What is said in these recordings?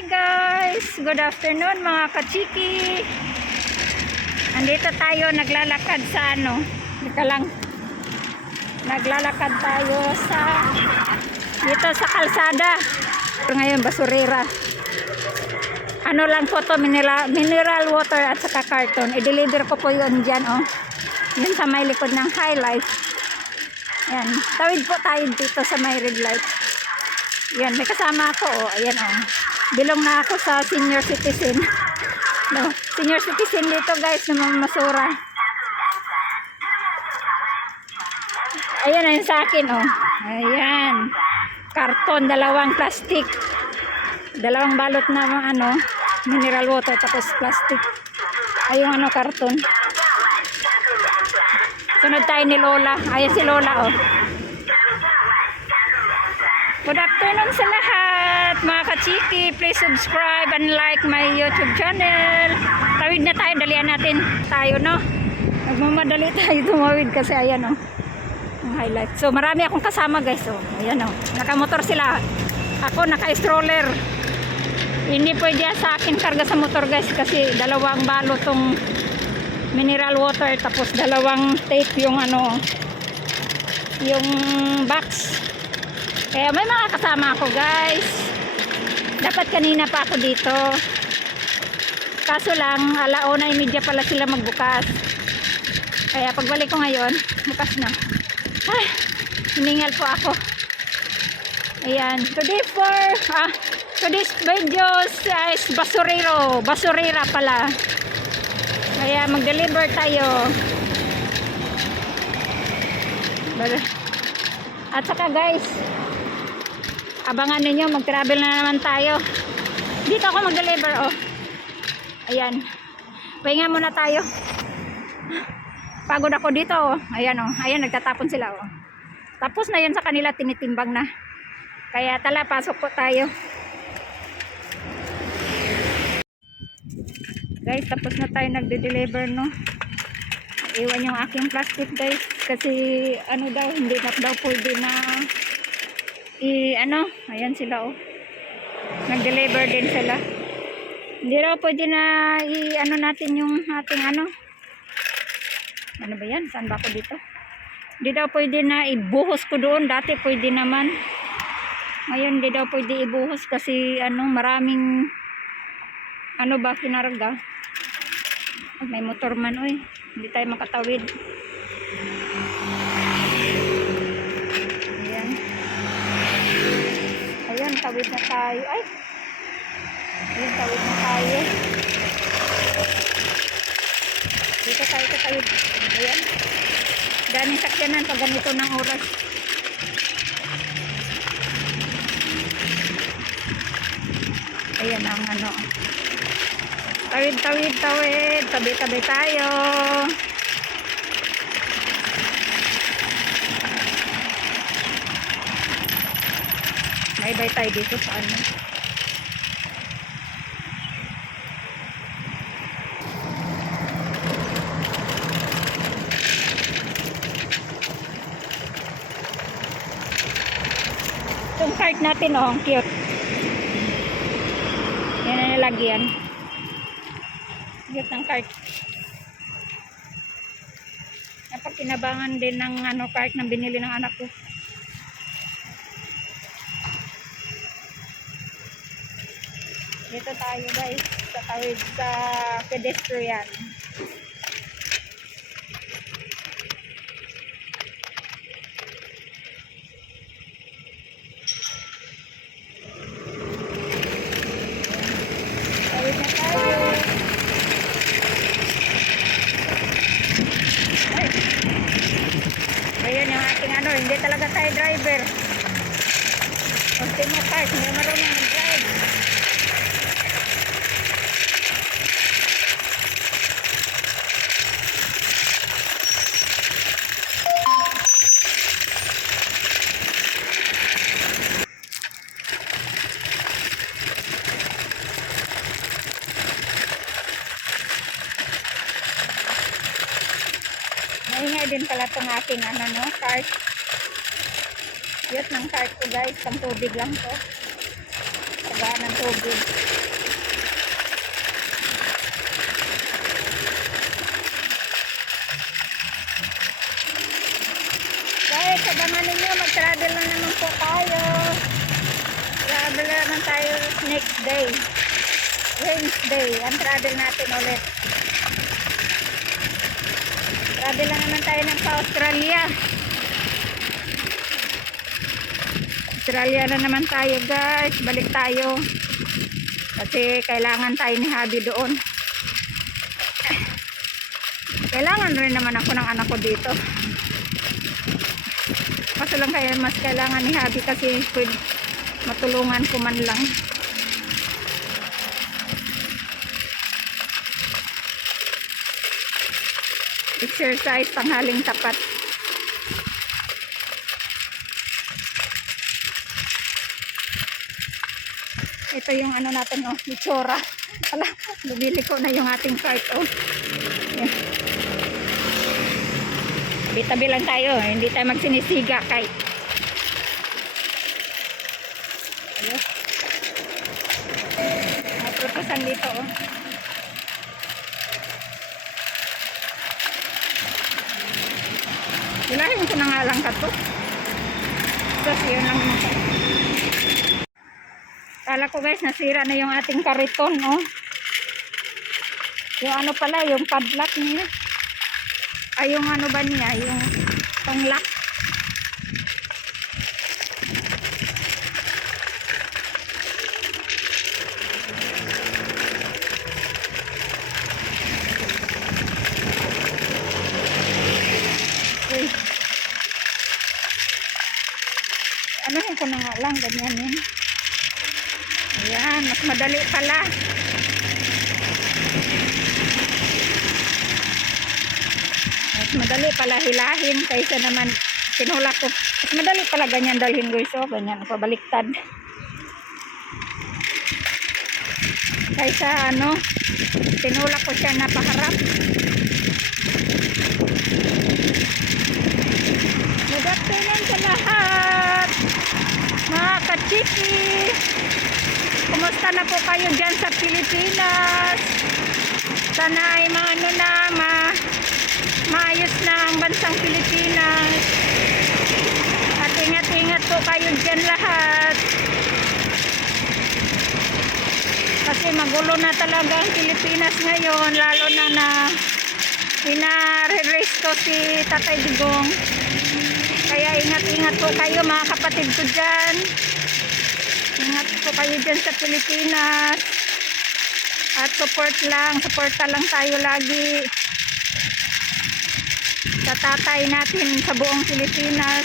Hi guys! Good afternoon mga kachiki! Andito tayo, naglalakad sa Teka lang. Naglalakad tayo dito sa kalsada. Ngayon, basurera. Ano lang po to, mineral water at saka carton. I-deliver ko po yun dyan, oh. Yun sa may likod ng High Life. Yan. Tawid po tayo dito sa may red light. Yan, may kasama ako, oh. Ayan, oh. Bilong na ako sa senior citizen. No, senior citizen dito guys, na mamasura. Ayan na yun sa akin, oh. Ayan. Karton, dalawang plastic. Dalawang balot na mineral water, tapos plastic. Ay, yung karton. Sunod tayo ni Lola. Ayan si Lola, oh. Good afternoon sa lahat, mga kachiki. Please subscribe and like my YouTube channel. Tawid na tayo, dalian natin tayo, no? Nagmamadali tayo tumawid kasi ayan, oh. Ang highlight. So, marami akong kasama, guys, oh. Ayan, oh. Nakamotor sila. Ako, naka-stroller. Hindi pwede sa akin karga sa motor, guys, kasi dalawang balot tong mineral water, tapos dalawang tape yung yung box. Kaya may mga kasama ako, guys. Dapat kanina pa ako dito. Kaso lang, 1:30 pala sila magbukas. Kaya pagbalik ko ngayon, bukas na. Ay, hiningal po ako. Ayan. Today's video is basurero. Basurera pala. Kaya mag-deliver tayo. At saka guys, abangan ninyo, mag-travel na naman tayo. Dito ako mag-deliver, oh. Ayan. Pahinga muna tayo. Pagod ako dito, oh. Ayan, oh. Ayan, nagtatapon sila, oh. Tapos na yun sa kanila, tinitimbang na. Kaya tala, pasok po tayo. Guys, tapos na tayo nagde-deliver, no. Iwan yung aking plastic, guys. Kasi, hindi na daw pwede na ayan sila, oh. Nag-deliver din sila. Hindi raw pwede na natin yung ating ano ba yan? Saan ba ako dito? Hindi daw pwede na ibuhos ko doon. Dati pwede naman. Ngayon, hindi daw pwede ibuhos kasi maraming kinarga. May motor man, oy. Hindi tayo makatawid. Ayan, tawid na tayo. Ay! Ayan, tawid na tayo. Dito tayo tatawid. Ayan. Daming sakyanan pag ganito ng oras. Ayan ang Tawid. Tabi-tabi tayo. Bye-bye tayo dito sa Itong cart natin, oh, ang cute. Yan ang nilagyan. Cute ng cart. Napakinabangan din ng cart na binili ng anak ko. Dito tayo, guys, sa tawid sa pedestrian. Tawid na tayo. Ay. Ayan yung ating hindi talaga tayo driver. Ultimo part, hindi marunong mag-drive. Maingay din pala itong aking cart. Cute ng cart ko, guys. Pang tubig lang to. Tagaan ng tubig. travel na naman tayo next day. Wednesday. Ang travel natin ulit. Travel lang naman tayo ng sa Australia. Australia na naman tayo guys. Balik tayo. Kasi kailangan tayo ni Habi doon. Kailangan rin naman ako ng anak ko dito. Kaso lang kaya mas kailangan ni Habi kasi pwede matulungan ko man lang. Exercise tanghaling tapat. Ito yung ano natin, oh, itsura. Ala, bibili ko na yung ating cart, oh. Yan. Tabi-tabi lang tayo, hindi tayo magsinisiga kay. Ayun. May prutasan dito, oh. Hilahin ko na nga lang ka to. Tapos yun lang mo. Kala ko guys, nasira na yung ating kariton, no? Yung ano pala, yung padlock niya. Ay, yung ano ba niya, yung panglock. Uy. Ano yun ko na nga lang, ganyan yun. Ayan, mas madali pala. Mas madali pala hilahin kaysa naman tinulak ko. Mas madali pala ganyan dalhin guys, oh, ganyan pabaliktad. Kaysa ano, tinulak ko siya napaharap. Good afternoon sa lahat, mga kachiki. Kumusta na po kayo dyan sa Pilipinas? Sana ay maano na, maayos na ang bansang Pilipinas. At ingat-ingat po kayo dyan lahat. Kasi magulo na talaga ang Pilipinas ngayon, lalo na inaresto si Tatay Digong. Kaya ingat-ingat po kayo mga kapatid ko dyan. Ingat po kayo dyan sa Pilipinas. At supporta lang tayo lagi sa tatay natin sa buong Pilipinas.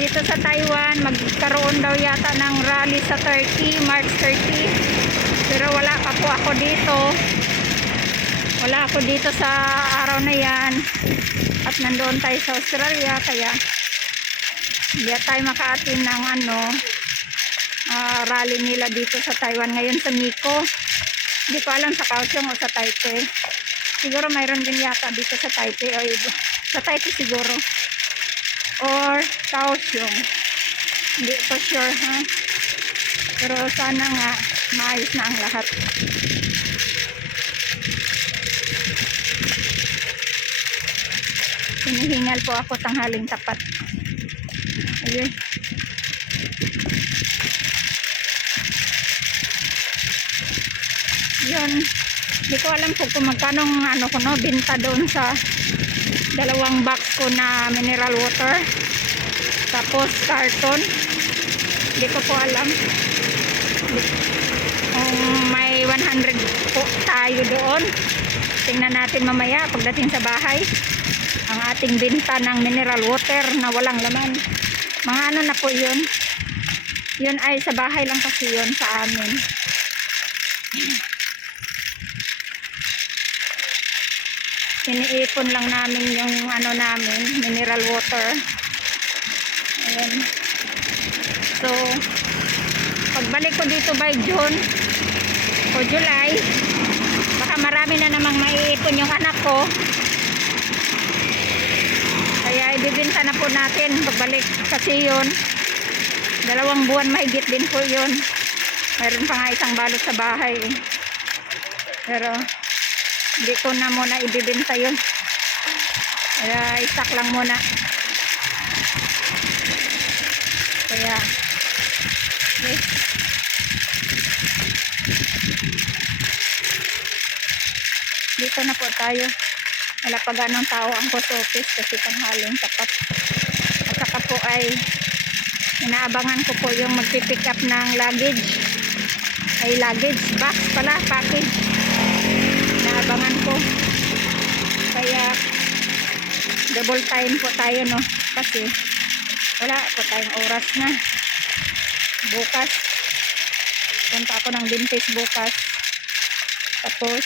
Dito sa Taiwan, magkaroon daw yata ng rally sa March 30. Pero wala pa po ako dito. Wala ako dito sa araw na yan. At nandoon tayo sa Australia, kaya hindi tayo makaatin ng rally nila dito sa Taiwan ngayon sa Miko. Hindi ko alam sa Kaohsiung o sa Taipei. Siguro mayroon din yata dito sa Taipei o sa Taipei siguro. Or Kaohsiung. Hindi ko sure, ha? Pero sana nga maayos na ang lahat. Hinihingal po ako tanghaling tapat. Ayun. Yun. Hindi ko alam kung magkano binta doon sa dalawang box ko na mineral water. Tapos carton. Hindi ko po alam. Kung may 100 po tayo doon. Tingnan natin mamaya pagdating sa bahay. Ang ating binta ng mineral water na walang laman. Mga ano na po yun. Yun ay sa bahay lang kasi yun sa amin. Iniipon lang namin yung namin, mineral water. Ayan. So, pagbalik ko dito by June o July, baka marami na namang maiipon yung anak ko. Kaya ibibinta na po natin pagbalik kasi yun 2 buwan mahigit din po yun. Mayroon pa nga isang balot sa bahay eh. Pero hindi ko na muna ibibinta yun. Kaya isak lang muna. Yeah. Okay. Dito na po tayo. Wala pa ganong tao ang post office kasi tanghaling tapat. At saka po ay inaabangan ko po yung magpipick up ng luggage. Ay luggage, box pala, package. Inaabangan ko. Kaya double time po tayo, no? Kasi wala po tayong oras na. Bukas punta ako ng dentist bukas. Tapos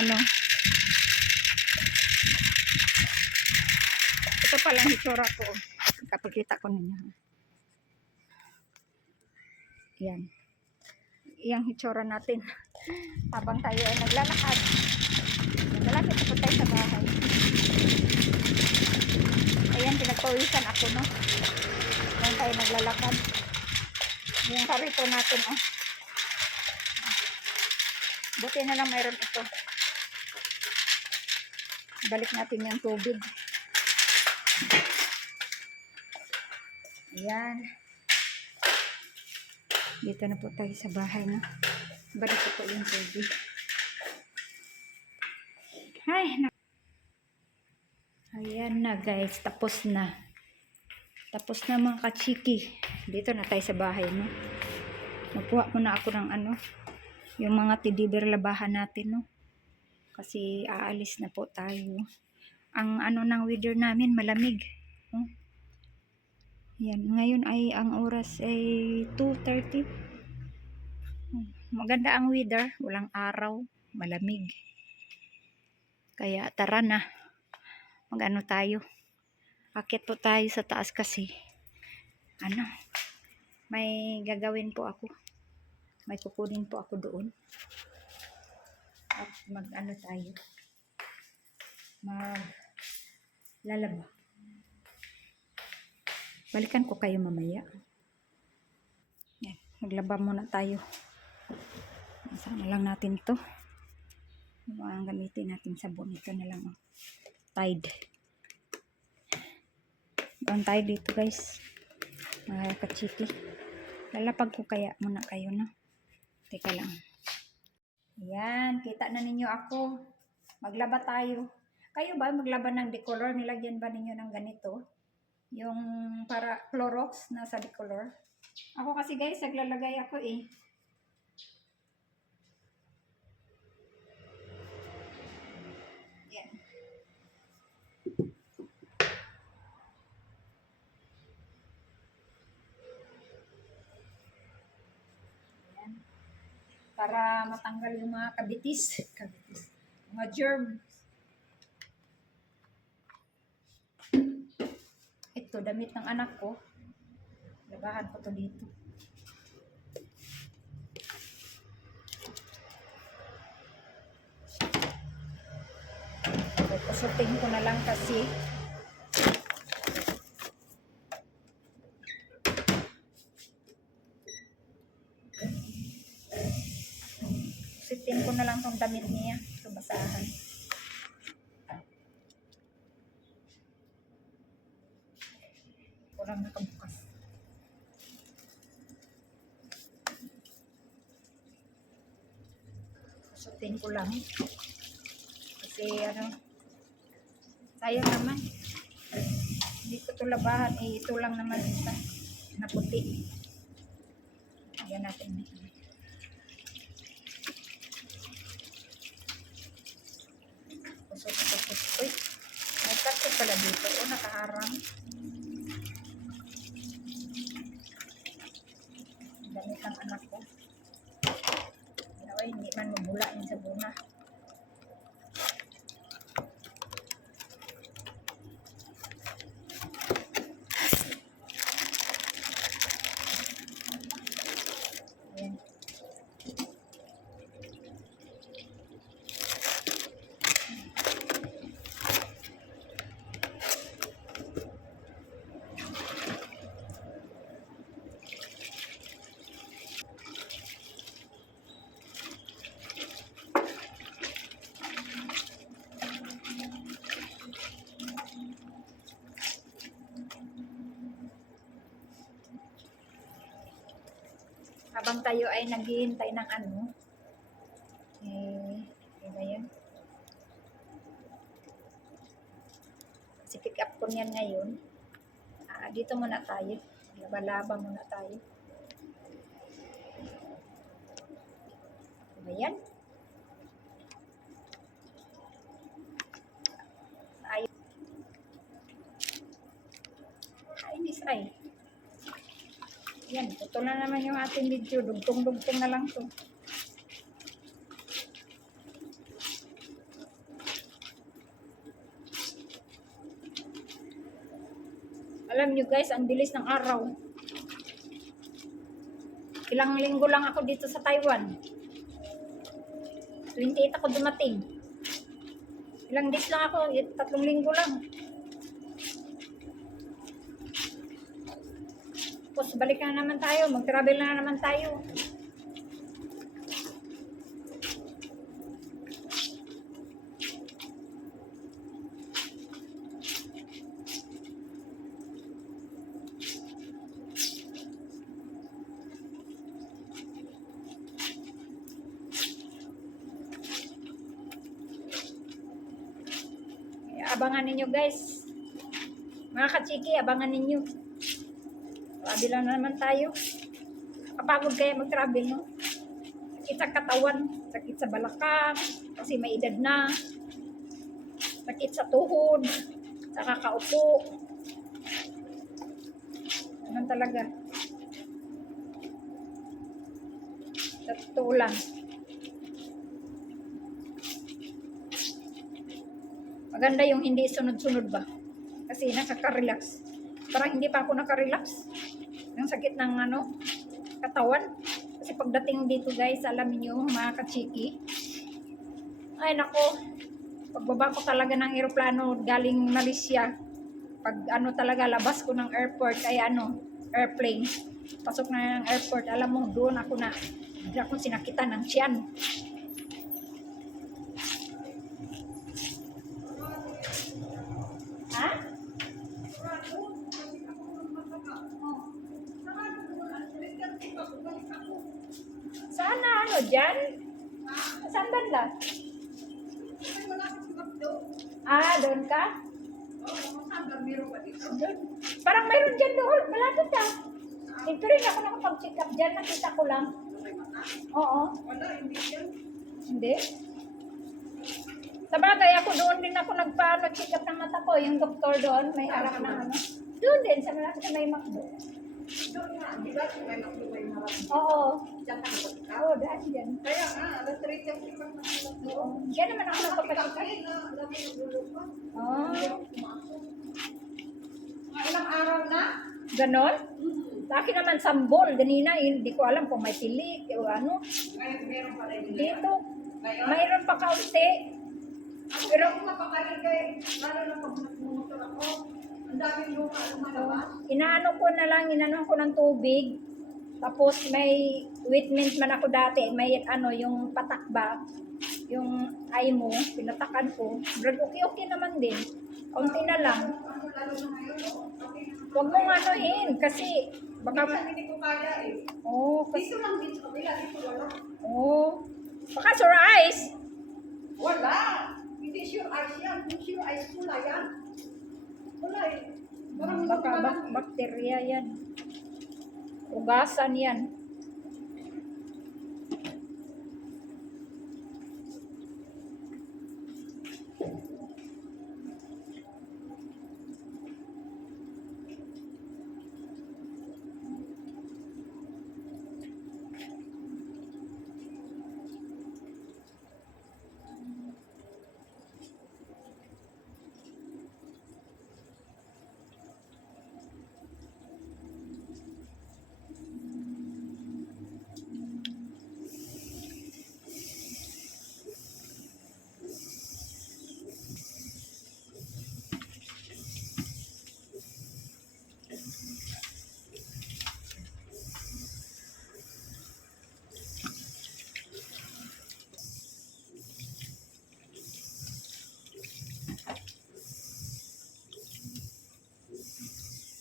ano, ito palang hitsura ko. Kapagkita ko ninyo. Yan. Iyang hitsura natin. Habang tayo ay naglalakad. Naglalakad po tayo sa bahay. Ayan, pinagpawisan ako, no? Ayan tayo naglalakad. Yung karito natin, oh. Buti na lang mayroon ito. Balik natin yung tubig. Ayan. Dito na po tayo sa bahay, no? Balik ko po yung tubig. Ay, ayan na guys, tapos na. Tapos na mga kachiki. Dito na tayo sa bahay, no? Magkuha muna ako ng ano, yung mga teddy-bear labahan natin, no? Kasi aalis na po tayo. Ang ano ng weather namin, malamig. No? Yan, ngayon ay ang oras ay 2:30. Maganda ang weather, walang araw, malamig. Kaya tara na. Mag-ano tayo. Akit po tayo sa taas kasi ano, may gagawin po ako. May kukunin po ako doon. At mag-ano tayo. Lalaba. Balikan ko kayo mamaya. Yan, maglaba muna tayo. Sana lang natin to. Ang gamitin natin sabon. Ito na lang. Oh. Tide. Doon tayo dito guys. Mga kachiki. Lalapag ko kaya muna kayo, no? Teka lang. Ayan, kita na ninyo ako. Maglaba tayo. Kayo ba maglaba ng decolor? Nilagyan ba ninyo ng ganito? Yung para Clorox na sa decolor. Ako kasi guys, naglalagay ako eh. Yan. Yan. Para matanggal yung mga kabitis. Mga germs. Ito, damit ng anak ko. Labahan ko to dito. Pasutin ko na lang kasi pasutin ko na lang tong damit niya. Ito basahan. Kurang nakabukas. Pasutin ko lang. Kasi ano, sayang naman. Hindi ko ito labahan. Eh, ito lang naman isa. Na puti. Ayan natin. Kusot. Uy, may kato pala dito. O, nakaharang. Damit ng anak ko. Ay, hindi man mabula yung sabuna. Ayan. Habang tayo ay naghihintay ng ano, ano ba yan? Si pick up ko niyan ngayon. Dito muna tayo. Laba-laba muna tayo. Ano ba yan? Ay. Inis ay. Yan, ito na naman yung ating video. Dugtong-dugtong na lang to. Alam nyo guys, ang bilis ng araw. Ilang linggo lang ako dito sa Taiwan. 28 ako dumating. Ilang days lang ako, 3 linggo lang. Tapos balik na naman tayo, mag-travel na naman tayo. Abangan ninyo guys. Mga kachiki, abangan ninyo. Travel lang na naman tayo. Kapagod kaya mag-travel, no? Sakit sa katawan, sakit sa balakang, kasi may edad na. Sakit sa tuhod, sa kakaupo. Ganun talaga. Sa totoo lang. Maganda yung hindi sunod-sunod ba? Kasi nakaka-relax. Parang hindi pa ako naka-relax. Yung sakit ng ano, katawan. Kasi pagdating dito guys, alam niyo mga kachiki. Ay nako, pagbaba ko talaga ng eroplano galing Malaysia. Pag ano talaga, labas ko ng airport, ay ano, airplane. Pasok na ng airport, alam mo, doon ako na, hindi akong sinakitan ng tiyan. Ha? Sana ano dyan? Saan banda? Doon ka? Doon. Parang mayroon dyan doon. Malapit ka. Dito rin ako nakapag-check up dyan. Nakita ko lang. Oo. Hindi. Sabagay ako doon din ako nagpa-check up ng mata ko. Yung doktor doon, may harap na ano. Doon din, sa malapit na may McDo. Oo. Oo, daan dyan. Kaya nga, alas 3 yung ipag na Oo. Diyan naman ako nagpapacheck up. Oo. Ilang araw na? Ganon? Sa akin naman sambol. Ganina, hindi ko alam kung may pilik o ano. Ngayon, meron pa rin. Dito, mayroon pa kaunti. Pero kung napakain kayo, lalo na pag nagmumotor ako, ang daming lupa lumalabas. Inaano ko ng tubig. Tapos may ointment man ako dati. May ano, yung patakba. Yung eye mo, pinatakan ko. Brad, okay naman din. Kaunti na lang. Ano lalo na ngayon, okay. Huwag mong anuhin kasi baka... Minsan hindi ko kaya eh. Oo, kasi... Dito lang din sa kabila, dito wala. Oo. Baka sore eyes. Wala! Hindi sure eyes yan. Kung sure eyes, wala yan. Wala eh. Parang Baka wala. bakterya yan. Ugasan yan.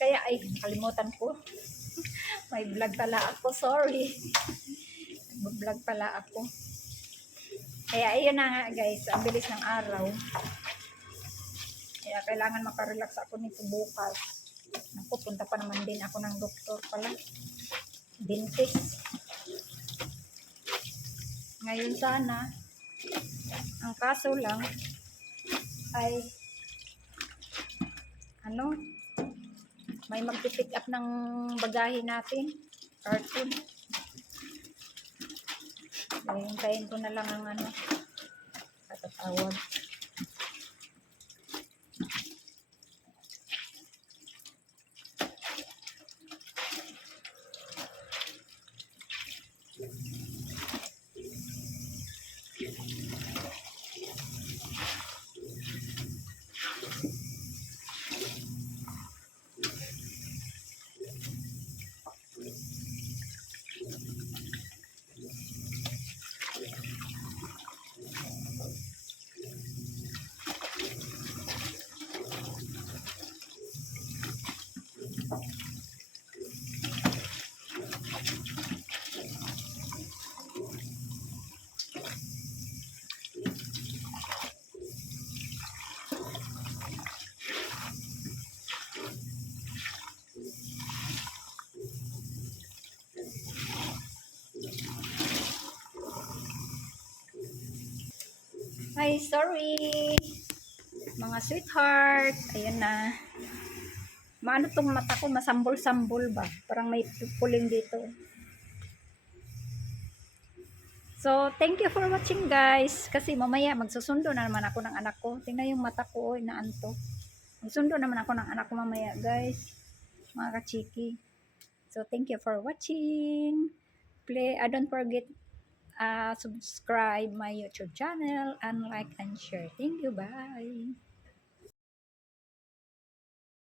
Kaya ay nakalimutan ko. May vlog pala ako, sorry. Nag-vlog pala ako. Kaya ayun na nga guys, ang bilis ng araw. Kaya kailangan makarelax ako nito bukas. Naku, punta pa naman din ako ng doktor pala. Dentist. Ngayon sana, ang kaso lang ay may magpipick up ng bagahe natin. Cartoon. Hintayin ko na lang ang katatawag. Hi, sorry. Mga sweetheart. Ayun na. Maano tong mata ko, masambol-sambol ba? Parang may puling dito. So, thank you for watching guys. Kasi mamaya magsusundo na naman ako ng anak ko. Tingnan yung mata ko, inaanto. Magsundo naman ako ng anak ko mamaya guys. Mga kachiki. So, thank you for watching. Don't forget subscribe my YouTube channel and like and share. Thank you. Bye.